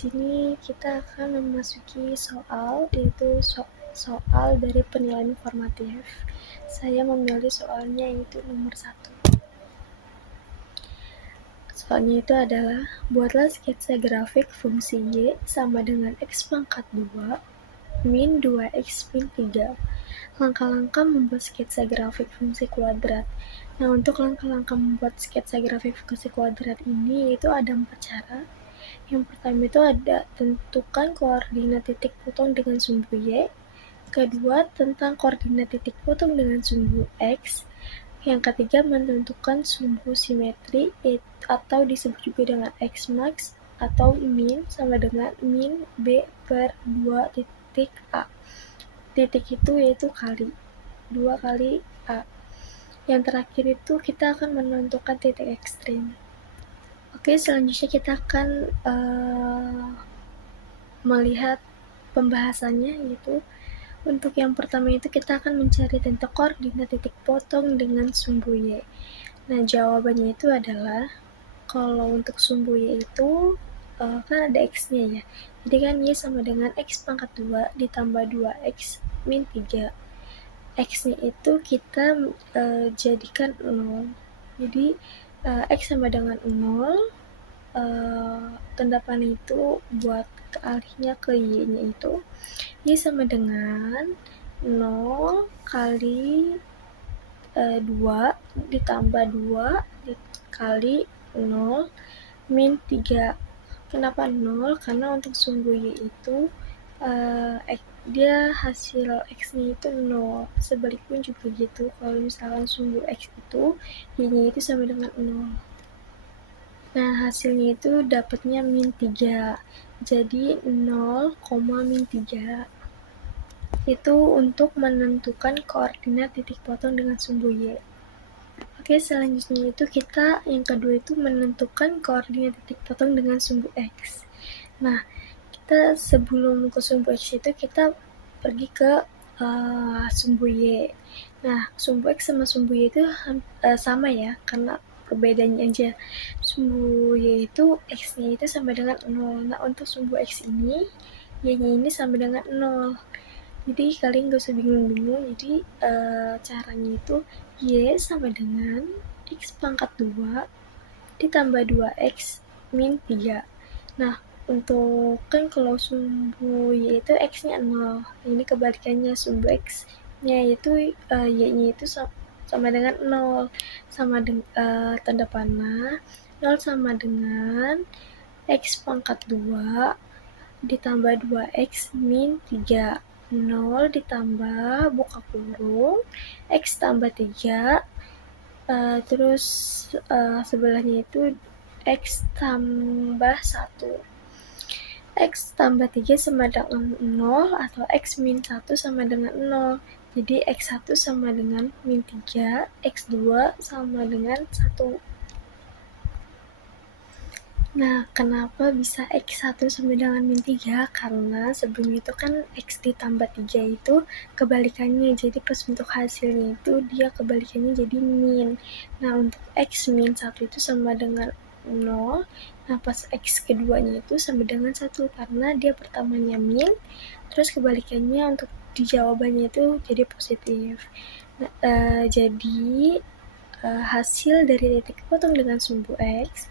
sini kita akan memasuki soal, yaitu soal dari penilaian formatif. Saya memilih soalnya yaitu nomor 1. Soalnya itu adalah, buatlah sketsa grafik fungsi Y sama dengan X pangkat 2 min 2X min 3. Langkah-langkah membuat sketsa grafik fungsi kuadrat. Nah, untuk langkah-langkah membuat sketsa grafik fungsi kuadrat ini itu ada 4 cara. Yang pertama itu ada tentukan koordinat titik potong dengan sumbu Y. Kedua, tentang koordinat titik potong dengan sumbu X. Yang ketiga, menentukan sumbu simetri atau disebut juga dengan X-max atau min sama dengan min B per 2 titik A. Titik itu yaitu kali 2 kali A. Yang terakhir itu kita akan menentukan titik ekstrim. Oke, selanjutnya kita akan melihat pembahasannya, yaitu untuk yang pertama itu kita akan mencari tentang koordinat titik potong dengan sumbu Y. Nah, jawabannya itu adalah, kalau untuk sumbu Y itu kan ada X-nya ya. Jadi kan Y sama dengan X pangkat 2 ditambah 2X min 3. X-nya itu kita jadikan 0. Jadi X sama dengan 0, tanda panah itu buat alihnya ke Y-nya itu Y sama dengan 0 kali 2 ditambah 2 kali 0 min 3. Kenapa 0? Karena untuk sumbu Y itu dia hasil X-nya itu 0. Sebalikpun juga gitu, kalau misalkan sumbu X itu Y-nya itu sama dengan 0. Nah, hasilnya itu dapatnya min 3. Jadi 0, min 3. Itu untuk menentukan koordinat titik potong dengan sumbu Y. Oke, selanjutnya itu kita yang kedua itu menentukan koordinat titik potong dengan sumbu X. Nah, kita sebelum ke sumbu X itu kita pergi ke sumbu Y. Nah, sumbu X sama sumbu Y itu sama ya, karena perbedaannya aja. Sumbu Y itu X-nya itu sama dengan 0. Nah, untuk sumbu X ini, Y-nya ini sama dengan 0. Jadi kalian gak usah bingung-bingung. Jadi caranya itu Y sama dengan X pangkat 2 ditambah 2X min 3. Nah, untuk kan kalau sumbu Y itu X-nya 0. Ini kebalikannya, sumbu X-nya itu Y-nya itu sama dengan 0. Sama dengan tanda panah 0 sama dengan X pangkat 2 ditambah 2X min 3. 0 ditambah buka kurung X tambah 3, terus sebelahnya itu X tambah 1. X tambah 3 sama dengan 0 atau X min 1 sama dengan 0. Jadi X1 sama dengan min 3, X2 sama dengan 1. Nah, kenapa bisa X1 sama dengan min 3? Karena sebelum itu kan X ditambah 3 itu kebalikannya. Jadi pas untuk hasilnya itu dia kebalikannya jadi min. Nah, untuk X min 1 itu sama dengan 0. Nah, pas X keduanya itu sama dengan 1. Karena dia pertamanya min, terus kebalikannya untuk di jawabannya itu jadi positif. Nah, jadi hasil dari titik potong dengan sumbu X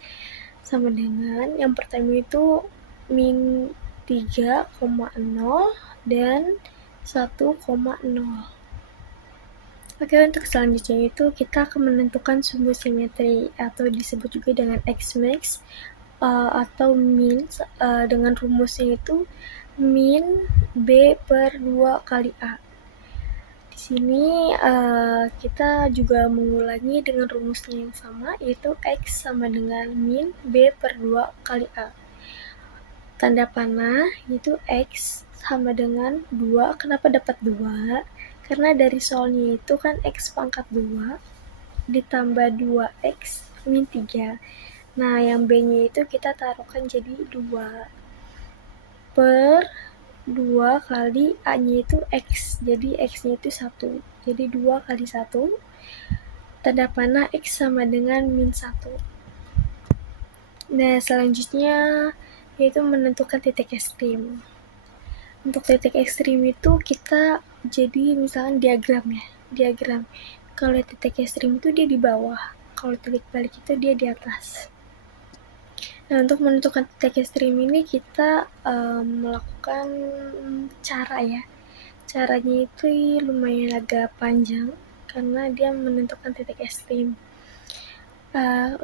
sama dengan yang pertama itu min 3,0 dan 1,0. Oke, untuk selanjutnya itu kita akan menentukan sumbu simetri atau disebut juga dengan X-max atau min dengan rumusnya itu min B per 2 kali A. Di sini kita juga mengulangi dengan rumusnya yang sama, yaitu X sama dengan min B per 2 kali A. Tanda panah yaitu X sama dengan 2. Kenapa dapat 2? Karena dari soalnya itu kan X pangkat 2 ditambah 2X min 3. Nah, yang B-nya itu kita taruhkan jadi 2 per 2 kali A-nya itu X. Jadi X-nya itu 1. Jadi 2 kali 1. Tanda panah X sama dengan min 1. Nah, selanjutnya yaitu menentukan titik ekstrim. Untuk titik ekstrim itu kita jadi misalkan diagram. Kalau titik ekstrim itu dia di bawah, kalau titik balik itu dia di atas. Nah, untuk menentukan titik ekstrim ini kita melakukan cara ya. Caranya itu lumayan agak panjang karena dia menentukan titik ekstrim.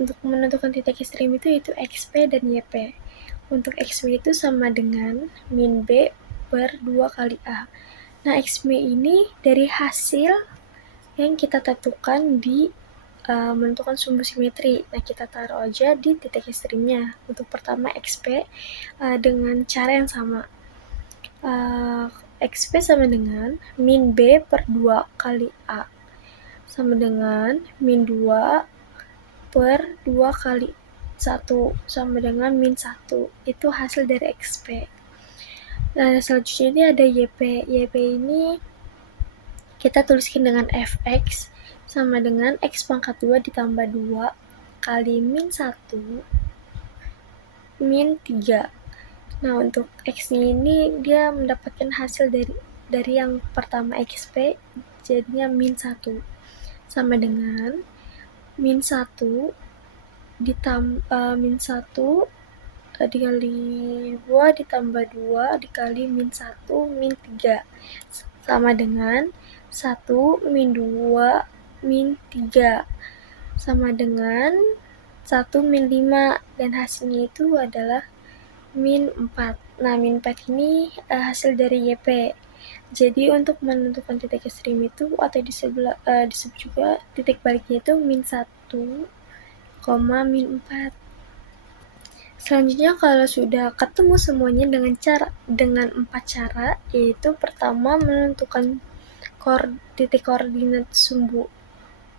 Untuk menentukan titik ekstrim itu XP dan YP. Untuk XP itu sama dengan min B per 2 kali A. Nah, XP ini dari hasil yang kita tentukan di menentukan sumbu simetri. Nah, kita taruh aja di titik ekstrimnya. Untuk pertama XP dengan cara yang sama. XP sama dengan min B per 2 kali A. Sama dengan min 2 per 2 kali 1 sama dengan min 1. Itu hasil dari XP. Nah, selanjutnya ini ada YP. YP ini kita tuliskan dengan Fx sama dengan X pangkat 2 ditambah 2 kali min 1 min 3. Nah, untuk X ini dia mendapatkan hasil dari yang pertama XP jadinya min 1 sama dengan min 1 min 1 dikali 2 ditambah 2 dikali min 1 min 3 sama dengan 1 min 2 min 3 sama dengan 1 min 5 dan hasilnya itu adalah min 4. Nah, min 4 ini hasil dari YP. Jadi untuk menentukan titik ekstrim itu atau disebut juga titik baliknya itu min 1, min 4. Selanjutnya kalau sudah ketemu semuanya dengan 4 cara, yaitu pertama menentukan titik koordinat sumbu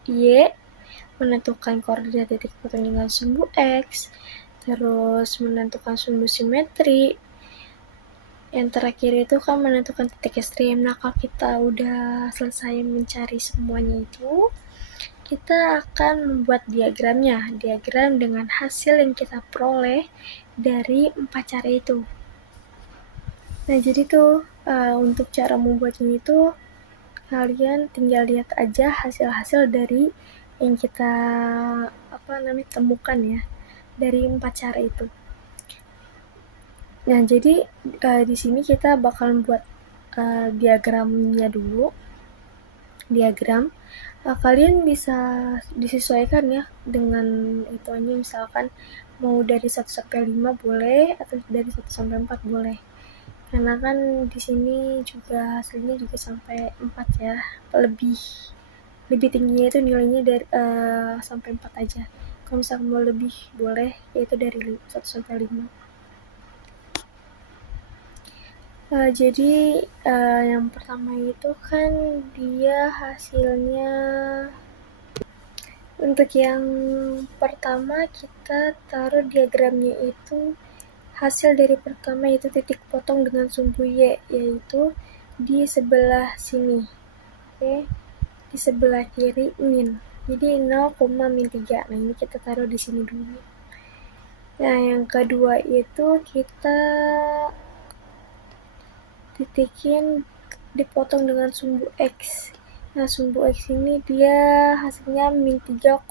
Y, menentukan koordinat titik potong dengan sumbu X, terus menentukan sumbu simetri, yang terakhir itu kan menentukan titik ekstrim. Nah, kalau kita udah selesai mencari semuanya itu, kita akan membuat diagram dengan hasil yang kita peroleh dari 4 cara itu. Nah, jadi tuh untuk cara membuatnya itu kalian tinggal lihat aja hasil-hasil dari yang kita temukan ya dari 4 cara itu. Nah, jadi di sini kita bakalan buat diagramnya dulu. Diagram kalian bisa disesuaikan ya dengan ituannya, misalkan mau dari 1 sampai 5 boleh atau dari 1 sampai 4 boleh. Karena kan di sini juga hasilnya juga sampai 4 ya. Lebih tingginya itu nilainya dari sampai 4 aja. Kalau misalkan mau lebih boleh yaitu dari 1 sampai 5. Jadi yang pertama itu kan dia hasilnya, untuk yang pertama kita taruh diagramnya itu hasil dari pertama yaitu titik potong dengan sumbu Y, yaitu di sebelah sini. Oke, di sebelah kiri min. Jadi 0, min 3. Nah, ini kita taruh di sini dulu. Nah, yang kedua itu kita titikin dipotong dengan sumbu X. Nah, sumbu X ini dia hasilnya min 3,0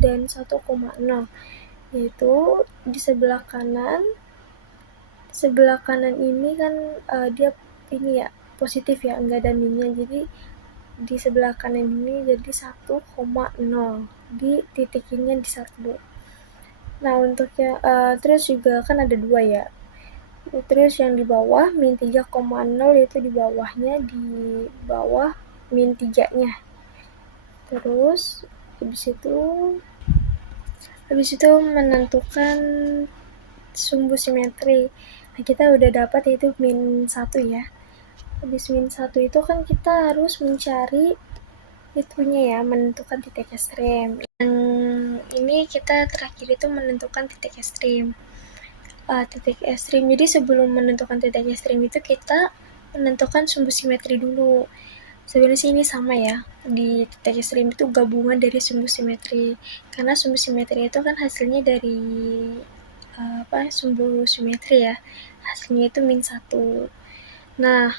dan 1,0, yaitu di sebelah kanan. Sebelah kanan ini kan dia ini ya positif ya, enggak ada minnya, jadi di sebelah kanan ini jadi 1,0, di titikinnya di 1. Nah, untuk yang terus juga kan ada 2 ya. Terus yang di bawah min 3,0 yaitu di bawahnya, di bawah min 3-nya. Terus habis itu menentukan sumbu simetri. Nah, kita udah dapat yaitu min 1 ya. Habis min 1 itu kan kita harus mencari itunya ya, menentukan titik ekstrim. Yang ini kita terakhir itu menentukan titik ekstrim. Titik ekstrim. Jadi sebelum menentukan titik ekstrim itu kita menentukan sumbu simetri dulu. Sebenarnya sih ini sama ya. Di titik ekstrim itu gabungan dari sumbu simetri. Karena sumbu simetri itu kan hasilnya dari sumbu simetri ya, hasilnya itu -1. Nah,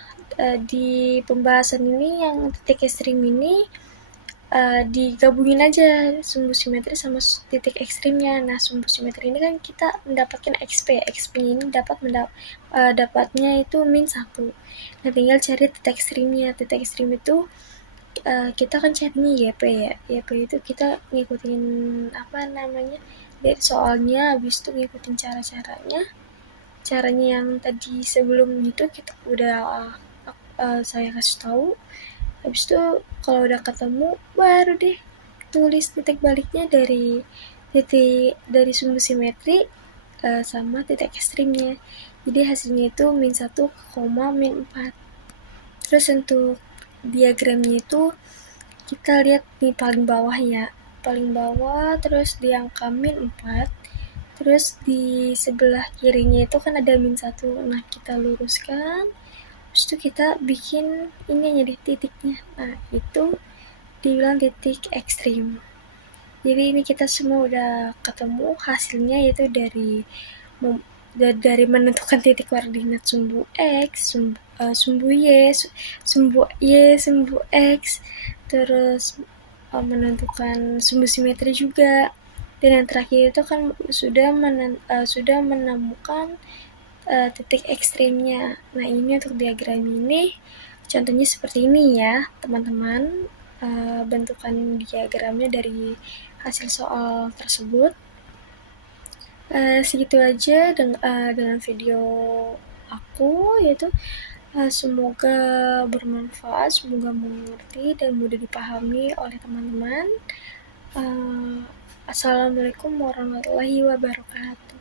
di pembahasan ini yang titik ekstrim ini digabungin aja sumbu simetri sama titik ekstrimnya. Nah, sumbu simetri ini kan kita mendapatkan XP, XP ini dapatnya itu -1. Nah, tinggal cari titik ekstrimnya. Titik ekstrim itu kita kan carinya YP ya. YP itu kita ngikutin dari soalnya, habis itu ngikutin caranya yang tadi sebelum itu kita udah saya kasih tahu. Habis itu kalau udah ketemu baru deh tulis titik baliknya dari sumbu simetri sama titik ekstrimnya. Jadi hasilnya itu -1, -4. Terus untuk diagramnya itu kita lihat di paling bawah ya. Paling bawah terus di angka -4. Terus di sebelah kirinya itu kan ada -1. Nah, kita luruskan. Terus itu kita bikin ini jadi titiknya. Nah, itu dibilang titik ekstrim. Jadi ini kita semua udah ketemu hasilnya, yaitu dari menentukan titik koordinat sumbu X, sumbu Y, sumbu X, terus menentukan sumbu simetri juga. Dan yang terakhir itu kan sudah menemukan titik ekstrimnya. Nah, ini untuk diagram ini contohnya seperti ini ya, teman-teman. Bentukan diagramnya dari hasil soal tersebut. Segitu aja dengan video aku, yaitu semoga bermanfaat, semoga mengerti dan mudah dipahami oleh teman-teman. Assalamualaikum warahmatullahi wabarakatuh.